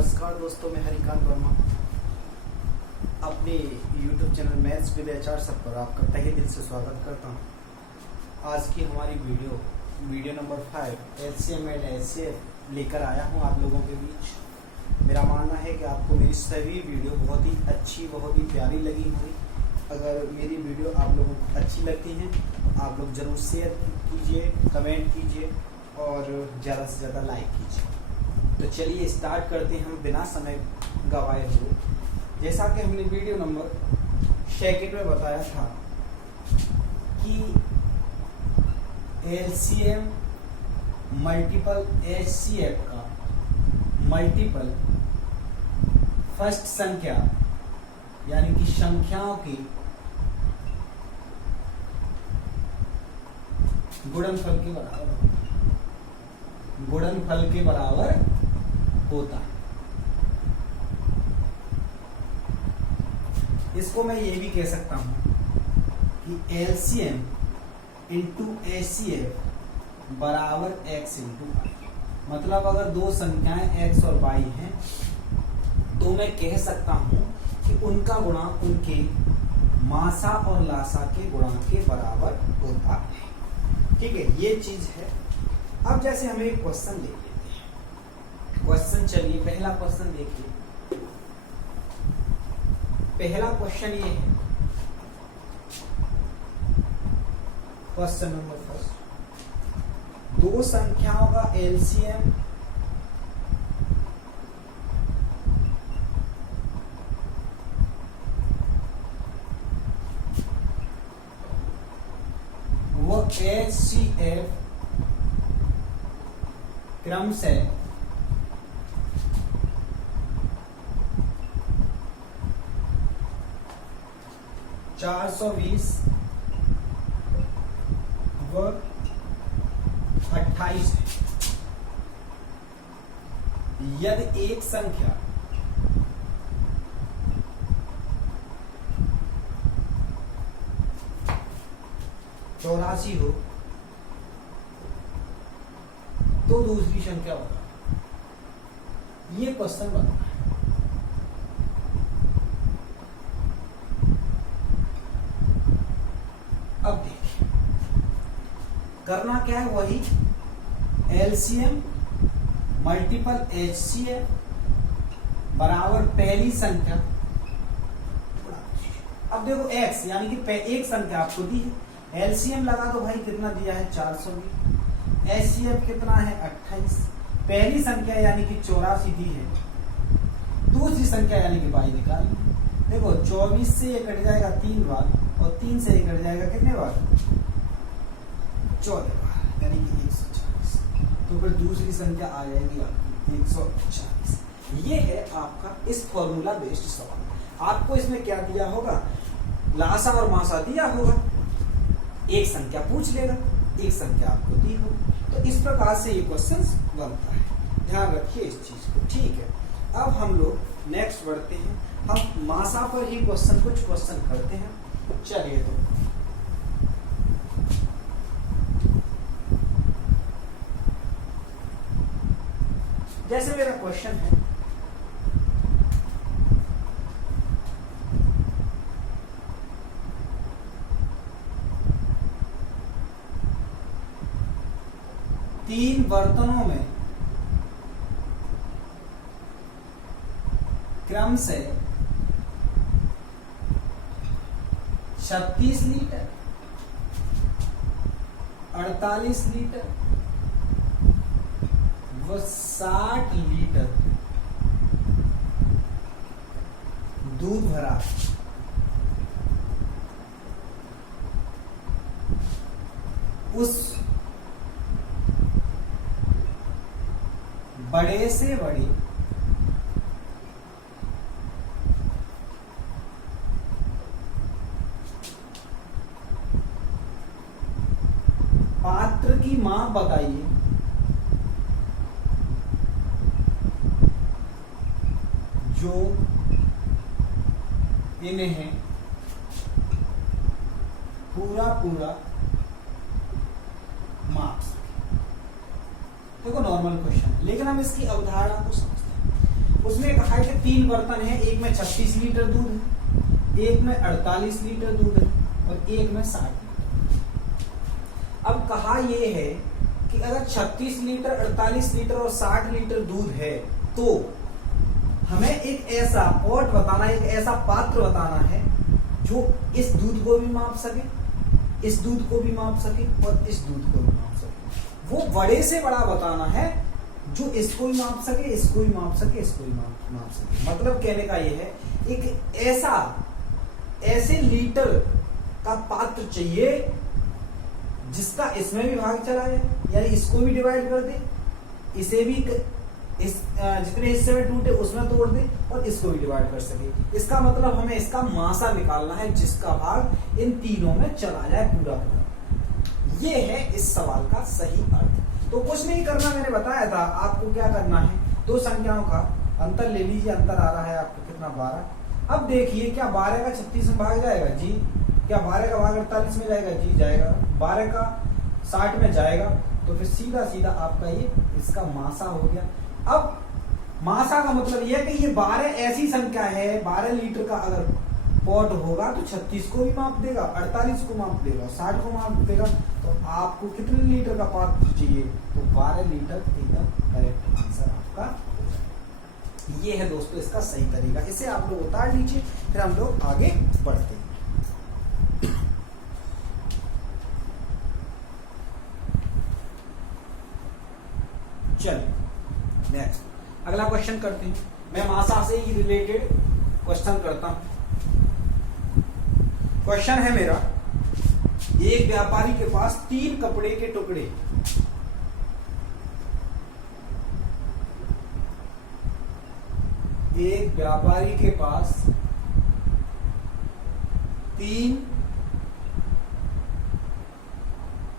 नमस्कार दोस्तों, मैं हरिकांत वर्मा अपने YouTube channel maths with HR सब पर आपका तहे दिल से स्वागत करता हूं। आज की हमारी video number 5 LCM and HCF लेकर आया हूं आप लोगों के बीच। मेरा मानना है कि आपको मेरी सभी वीडियो बहुत ही अच्छी, बहुत ही प्यारी लगी होंगी। अगर मेरी वीडियो आप लोगों को अच्छी लगती हैं तो आप लोग ज़रूर शेयर कीजिए, कमेंट कीजिए और ज़्यादा से ज़्यादा लाइक कीजिए। तो चलिए स्टार्ट करते हैं हम बिना समय गवाए हुए। जैसा कि हमने वीडियो नंबर 2 में बताया था कि LCM मल्टीपल HCF का मल्टीपल फर्स्ट संख्या यानी कि संख्याओं की गुणनफल के बराबर होता है। इसको मैं ये भी कह सकता हूं कि LCM इंटू HCF बराबर X इंटू Y। मतलब अगर दो संख्याएं X और Y हैं तो मैं कह सकता हूं कि उनका गुणांक उनके मासा और लासा के गुणांक के बराबर होता है। ठीक है, ये चीज है। अब जैसे हम एक क्वेश्चन ले लेते हैं। क्वेश्चन चलिए, पहला क्वेश्चन देखिए। पहला क्वेश्चन ये है, क्वेश्चन नंबर फर्स्ट, दो संख्याओं का LCM व HCF क्रमशः 420 व 28 है। यदि एक संख्या चौरासी हो तो दूसरी संख्या बता। ये क्वेश्चन बनता है। अब देखिए करना क्या है, वही LCM मल्टीपल HCF बराबर पहली संख्या। अब देखो X यानी कि एक संख्या आपको दी है, LCM लगा दो भाई, कितना दिया है 420, HCF कितना है 28। पहली संख्या यानी कि 84 दी है, दूसरी संख्या यानी कि Y निकालनी। देखो 24 से ये कट जाएगा 3 बार और 3 से ये कट जाएगा कितने बार 14 बार, यानी कि 140। तो फिर दूसरी संख्या आ जाएगी आपकी 140। ये है आपका इस फॉर्मूला बेस्ड सवाल। आपको इसमें क्या दिया होगा, लासा और मासा दिया होगा, एक संख्या पूछ लेगा, एक संख्या आपको दी होगी। तो इस प्रकार से ये क्वेश्चन बनता है, ध्यान रखिए इस चीज को। ठीक है, अब हम लोग नेक्स्ट बढ़ते हैं। हम मासा पर ही कुछ क्वेश्चन करते हैं। चलिए, तो जैसे मेरा क्वेश्चन है, तीन बर्तनों में क्रम से 36 लीटर, 48 लीटर व 60 लीटर दूध भरा। उस बड़े से बड़े पात्र की माप बताइए जो इन्हें पूरा मार्क्स। देखो नॉर्मल क्वेश्चन, लेकिन हम इसकी अवधारणा को समझते हैं। उसमें कहा है कि 3 बर्तन है, एक में 36 लीटर दूध है, एक में 48 लीटर दूध है और एक में 60 लीटर। अब कहा यह है कि अगर 36 लीटर, 48 लीटर और 60 लीटर दूध है तो हमें एक ऐसा पॉट बताना, एक ऐसा पात्र बताना है जो इस दूध को भी माप सके, इस दूध को भी माप सके और इस दूध को भी माप सके। वो बड़े से बड़ा बताना है जो इसको भी माप सके, इसको भी माप सके, इसको भी माप सके। मतलब कहने का ये है एक ऐसे लीटर का पात्र चाहिए जिसका इसमें भी भाग चला जाए, यानी इसको भी डिवाइड कर दे, इसे भी इस जितने हिस्से में टूटे उसमें तोड़ दे और इसको भी डिवाइड कर सके। इसका मतलब हमें इसका मासा निकालना है जिसका भाग इन तीनों में चला जाए पूरा पूरा। ये है इस सवाल का सही अर्थ। तो कुछ नहीं करना, मैंने बताया था आपको क्या करना है। दो संख्याओं का अंतर ले लीजिए, अंतर आ रहा है आपको कितना, 12। अब देखिए क्या 12 का 36 में भाग जाएगा? जी। क्या 12 का भाग 48 में जाएगा? जी जाएगा। 12 का 60 में जाएगा। तो फिर सीधा सीधा आपका ये इसका मासा हो गया। अब मासा का मतलब यह है कि ये 12 ऐसी संख्या है, 12 लीटर का अगर पॉट होगा तो 36 को भी माप देगा, 48 को माप देगा, 60 को माप देगा। तो आपको कितने लीटर का पात्र चाहिए? तो 12 लीटर एकदम करेक्ट आंसर आपका हो जाएगा। ये है दोस्तों इसका सही तरीका। इसे आप लोग उतार लीजिए, फिर हम लोग आगे बढ़ते हैं। चलिए नेक्स्ट अगला क्वेश्चन करते हैं। मैं मासा से ही रिलेटेड क्वेश्चन करता हूं। क्वेश्चन है मेरा, एक व्यापारी के पास 3 कपड़े के टुकड़े, एक व्यापारी के पास 3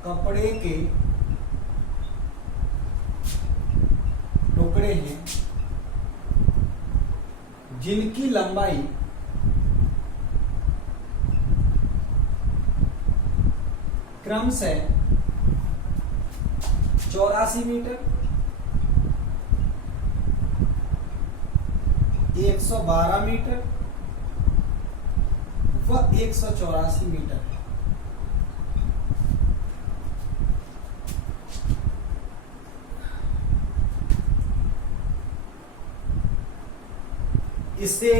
कपड़े के टुकड़े हैं जिनकी लंबाई क्रमशः 84 मीटर, 112 मीटर व 184 मीटर है। इसे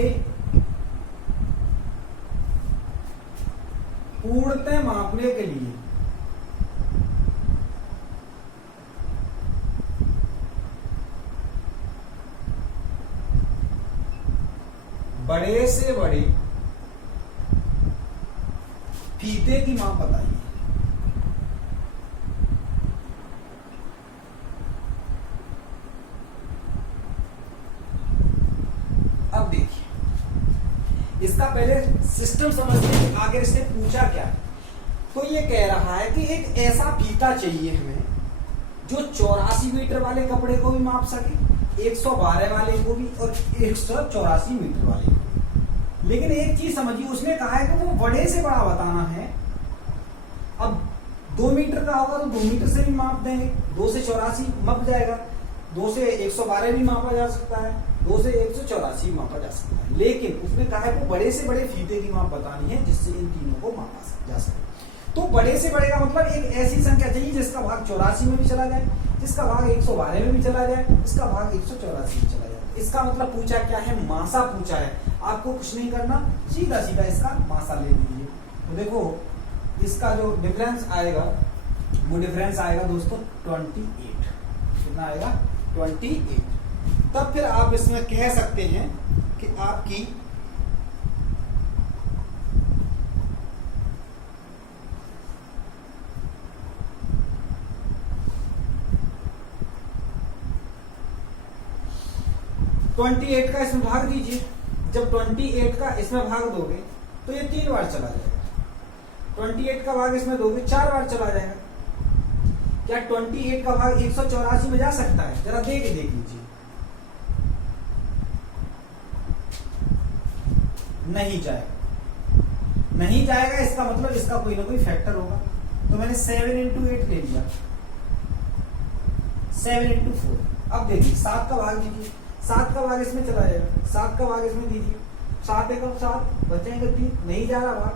पूर्णतः मापने के लिए बड़े से बड़े फीते की माप बताइए। अब देखिए इसका पहले सिस्टम समझिए, आगे इसने पूछा क्या है। तो ये कह रहा है कि एक ऐसा फीता चाहिए हमें जो 84 मीटर वाले कपड़े को भी माप सके, 112 वाले को भी और 184 मीटर वाले को। लेकिन एक चीज समझिए, उसने कहा है कि वो बड़े से बड़ा बताना है। अब 2 मीटर का होगा तो 2 मीटर से भी माप देंगे, 2 से 84 माप जाएगा, 2 से 112 भी मापा जा सकता है, 2 से 184 मापा जा सकता है। लेकिन उसने कहा है वो बड़े से बड़े फीते की माप बतानी है जिससे इन तीनों को मापा जा सके। तो बड़े से बड़े का मतलब एक ऐसी संख्या चाहिए जिसका भाग 84 में भी चला जाए, जिसका भाग 112 में भी चला जाए, इसका भाग 184 में चला जाए। इसका मतलब पूछा क्या है? मासा पूछा है। आपको कुछ नहीं करना, सीधा सीधा इसका मासा ले लीजिए। तो देखो इसका जो डिफरेंस आएगा वो डिफरेंस आएगा दोस्तों 28। कितना आएगा? 28। तब फिर आप इसमें कह सकते हैं कि आपकी का इसमें भाग दीजिए। जब 28 का इसमें भाग दोगे तो ये 3 बार चला जाएगा। 28 का भाग इसमें दोगे 4 बार चला जाएगा। क्या 28 का भाग 184 में जा सकता है? जरा देख लीजिए। नहीं जाएगा, नहीं जाएगा। इसका मतलब इसका कोई ना कोई फैक्टर होगा। तो मैंने 7 into 8 ले लिया, 7 into 4। अब देखिए 7 का भाग दीजिए, 7 का भाग इसमें चला जाएगा, 7 का भाग इसमें दीजिए, 7 एकम 7, बचेंगे 3, नहीं जा रहा भाग।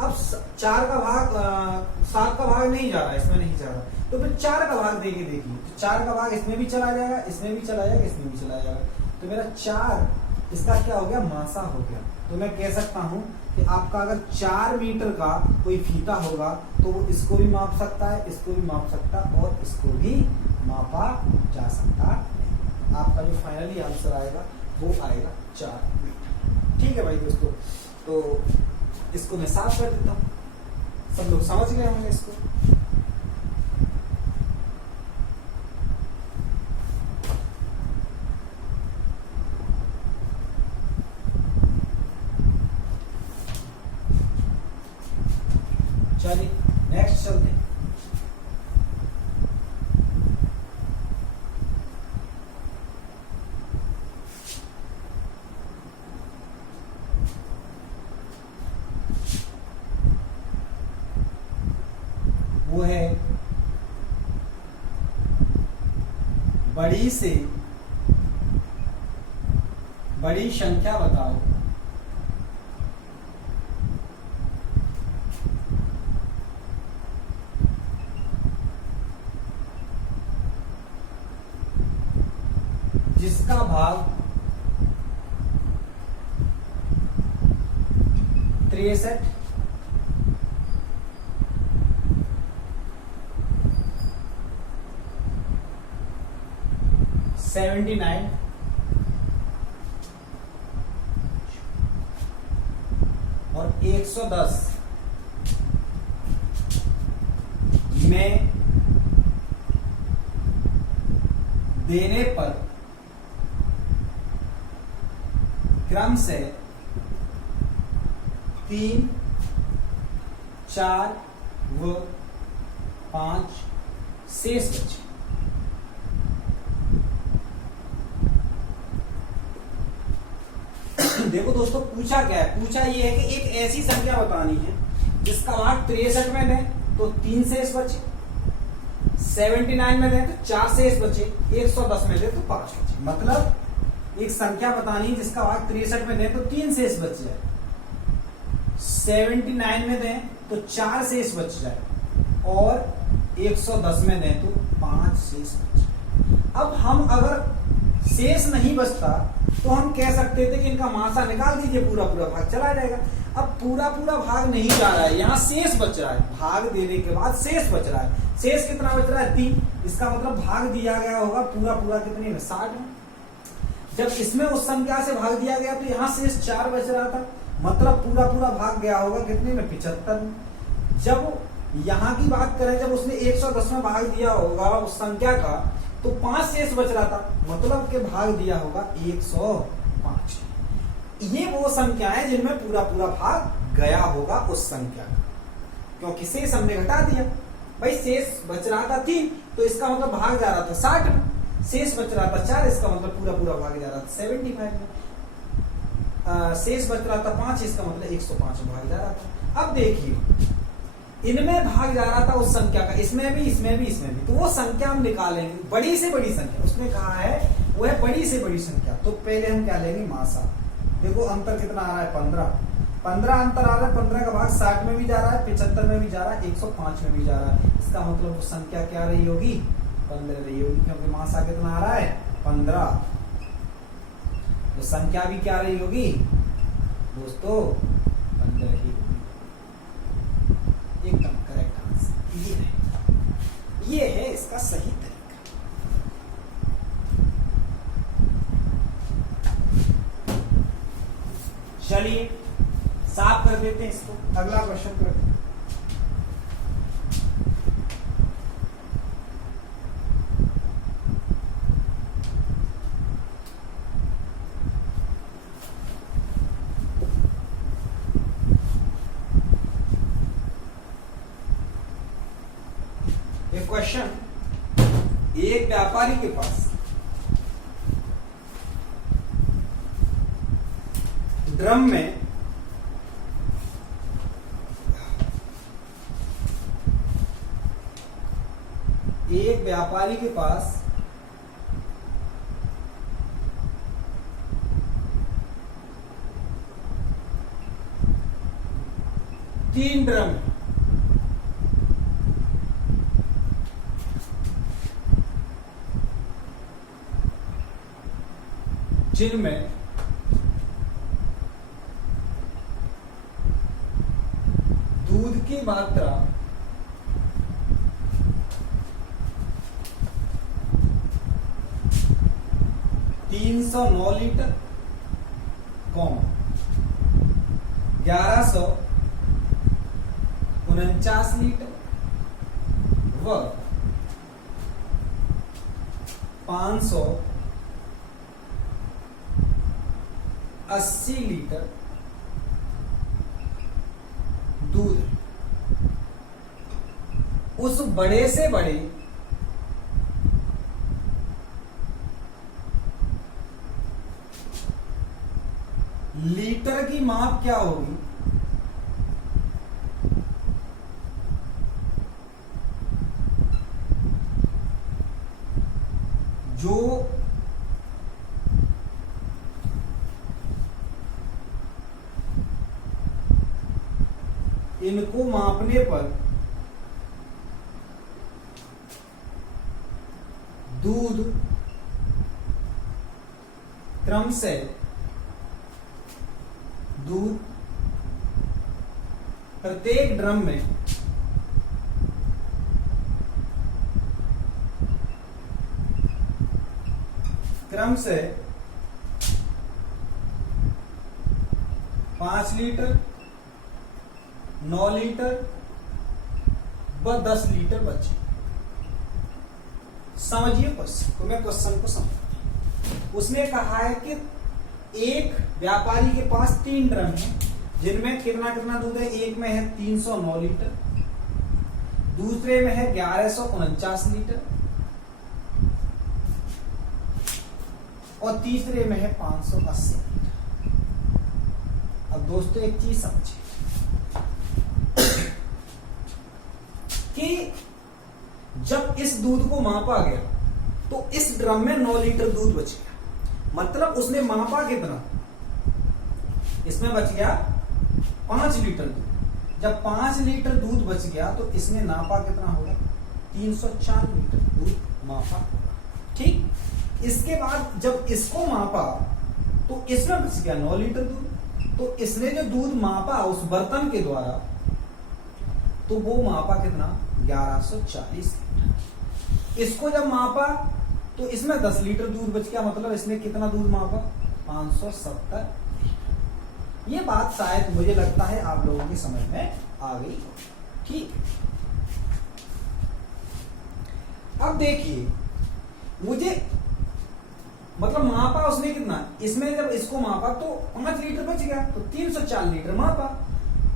अब 4 का भाग 7 का भाग नहीं जा रहा, इसमें नहीं जा रहा, तो फिर 4 का भाग देके देखिए, तो 4 का भाग इसमें भी चला जाएगा, इसमें भी चला जाएगा, इसमें भी चला जाएगा, तो मेरा 4 इसका क्या हो गया, मासा हो गया। तो मैं कह सकता हूं कि आपका अगर 4 मीटर का कोई फीता होगा तो वो इसको भी माप सकता है, इसको भी माप सकता है और इसको भी मापा जा सकता है। आपका जो फाइनली आंसर आएगा वो आएगा 4 मीटर। ठीक है भाई दोस्तों, तो इसको मैं साफ कर देता हूं, सब लोग समझ गए होंगे इसको। चलिए नेक्स्ट चलते हैं। वो है बड़ी से बड़ी संख्या बताओ जिसका भाग 63, 79 और 110 में देने पर क्रम से 3, 4 व 5 शेष बचे। देखो दोस्तों, पूछा क्या है, पूछा ये है कि एक ऐसी संख्या बतानी है जिसका भाग 63 में दे तो 3 शेष बचे, 79 में दे तो 4 शेष बचे, 110 में दे तो 5 बचे। मतलब एक संख्या बतानी है जिसका भाग 63 में दे तो 3 शेष बच जाए, 79 में दे तो 4 शेष बच जाए और 110 में दे तो 5 शेष बच जाए। अब हम अगर शेष नहीं बचता तो हम कह सकते थे कि इनका मासा निकाल दीजिए, पूरा पूरा भाग चला जाएगा। अब पूरा पूरा भाग नहीं जा रहा है, यहाँ शेष बच रहा है, भाग देने के बाद शेष बच रहा है। शेष कितना बच रहा है, 3। इसका मतलब भाग दिया गया होगा पूरा पूरा कितने में, 60 में। जब इसमें उस संख्या से भाग दिया गया तो यहाँ शेष 4 बच रहा था, मतलब पूरा पूरा भाग गया होगा कितने में, 75 में। जब यहाँ की बात करें, जब उसने 110 में भाग दिया होगा उस संख्या का तो 5 शेष बच रहा था, मतलब के भाग दिया होगा 105। ये वो संख्या है जिनमें पूरा पूरा भाग गया होगा उस संख्या का, क्योंकि शेष हमने घटा दिया। भाई शेष बच रहा था 3 तो इसका मतलब भाग जा रहा था 60 में, शेष बच रहा था 4 इसका मतलब पूरा पूरा भाग जा रहा था 75 में, शेष बच रहा था 5 इसका मतलब 105 में भाग जा रहा था। अब देखिए इनमें भाग जा रहा था उस संख्या का, इसमें भी इसमें भी इसमें भी, तो वो संख्या हम निकालेंगे, बड़ी से बड़ी संख्या उसने कहा है वो है बड़ी से बड़ी संख्या। तो पहले हम क्या लेंगे, मासा। देखो अंतर कितना आ रहा है, 15 अंतर आ रहा है। 15 का भाग 60 में भी जा रहा है, 75 में भी जा रहा है, 105 में भी जा रहा है। इसका मतलब वो संख्या क्या रही होगी, 15 रही होगी, क्योंकि मासा कितना आ रहा है, 15। तो संख्या भी क्या रही होगी दोस्तों, 15 ही होगी। एकदम करेक्ट आंसर ये है, ये है इसका सही तरीका। चलिए साफ कर देते हैं इसको, अगला क्वेश्चन करते हैं। एक क्वेश्चन, एक व्यापारी के पास ड्रम में 3 ड्रम जिनमें दूध की मात्रा 309 लीटर, 1149 लीटर व 580 लीटर दूध उस बड़े से बड़े लीटर की माप क्या होगी? जो इनको मापने पर दूध क्रम से दूध प्रत्येक ड्रम में क्रम से 5 लीटर, 9 लीटर व 10 लीटर बचे। समझिए क्वेश्चन तो मैं क्वेश्चन को समझ। उसने कहा है कि एक व्यापारी के पास 3 ड्रम है जिनमें कितना कितना दूध है। एक में है 309 लीटर, दूसरे में है 1149 लीटर और तीसरे में है 580 लीटर। अब दोस्तों एक चीज समझिए कि जब इस दूध को मापा गया तो इस ड्रम में 9 लीटर दूध बच गया। मतलब उसने मापा कितना? इसमें बच गया 5 लीटर दूध। जब 5 लीटर दूध बच गया तो इसमें नापा कितना होगा? 304 लीटर दूध मापा होगा। ठीक। इसके बाद जब इसको मापा तो इसमें बच गया 9 लीटर दूध। तो इसने जो दूध मापा उस बर्तन के द्वारा तो वो मापा कितना? 1140 लीटर। इसको जब मापा तो इसमें 10 लीटर दूध बच गया। मतलब इसने कितना दूध मापा? 570 लीटर। ये बात शायद मुझे लगता है आप लोगों की समझ में आ गई। ठीक। अब देखिए मुझे मतलब मापा उसने कितना? इसमें जब इसको मापा तो 5 लीटर बच गया तो 304 लीटर मापा।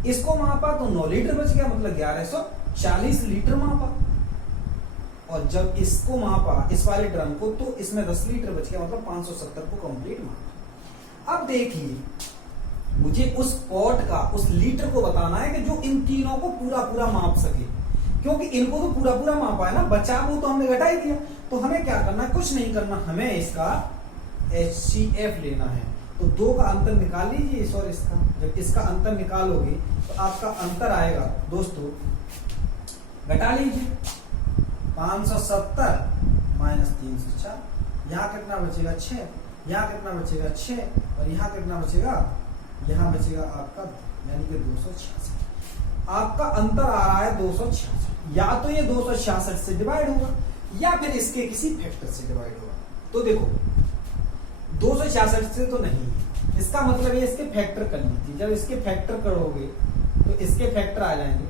इसको मापा तो 9 लीटर बच गया मतलब 1140 लीटर मापा। और जब इसको मापा इस वाले ड्रम को तो इसमें 10 लीटर बच गया मतलब 570 को कंप्लीट मापा। अब देखिए मुझे उस पॉट का उस लीटर को बताना है कि जो इन तीनों को पूरा पूरा माप सके, क्योंकि इनको तो पूरा पूरा मापा है ना, बचा वो तो हमने घटा ही दिया। तो हमें क्या करना है? कुछ नहीं करना, हमें इसका HCF लेना है। तो 2 का अंतर निकाल लीजिए इस और इसका। जब इसका अंतर निकालोगे तो आपका अंतर आएगा दोस्तों, घटा लीजिए 570 माइनस 304। यहाँ कितना बचेगा? 6। यहाँ कितना बचेगा? 6। और यहाँ कितना बचेगा? यहाँ बचेगा आपका यानी कि 266। आपका अंतर आ रहा है 266। या तो ये 266 से डिवाइड होगा या फिर इसके किसी फैक्टर से डिवाइड होगा। तो देखो 266 से तो नहीं है, इसका मतलब ये इसके फैक्टर कर लीजिए। जब इसके फैक्टर करोगे तो इसके फैक्टर आ जाएंगे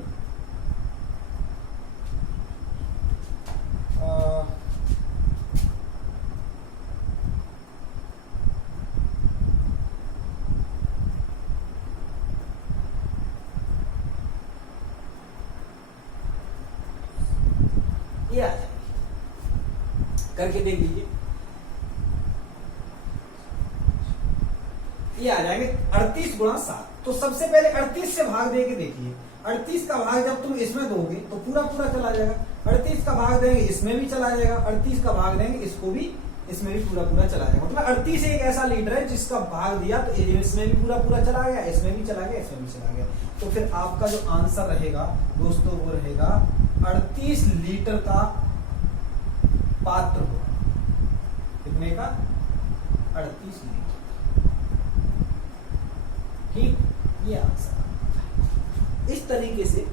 ये आ जाएंगे। करके देख लीजिए ये आ जाएंगे 38 गुणा 7। तो सबसे पहले 38 से भाग दे के देखिए। 38 का भाग जब तुम इसमें दोगे तो पूरा पूरा चला जाएगा। 38 का भाग देंगे इसमें भी चला जाएगा। 38 का भाग देंगे इसको भी इसमें भी पूरा पूरा चला जाएगा। मतलब 38 एक ऐसा लीटर है जिसका भाग दिया तो इसमें भी पूरा पूरा चला गया, इसमें भी चला गया, इसमें भी चला गया। तो फिर आपका जो आंसर रहेगा दोस्तों वो रहेगा 38 लीटर का पात्र होगा। कितने का? 38 लीटर। ठीक, ये आंसर। इस तरीके से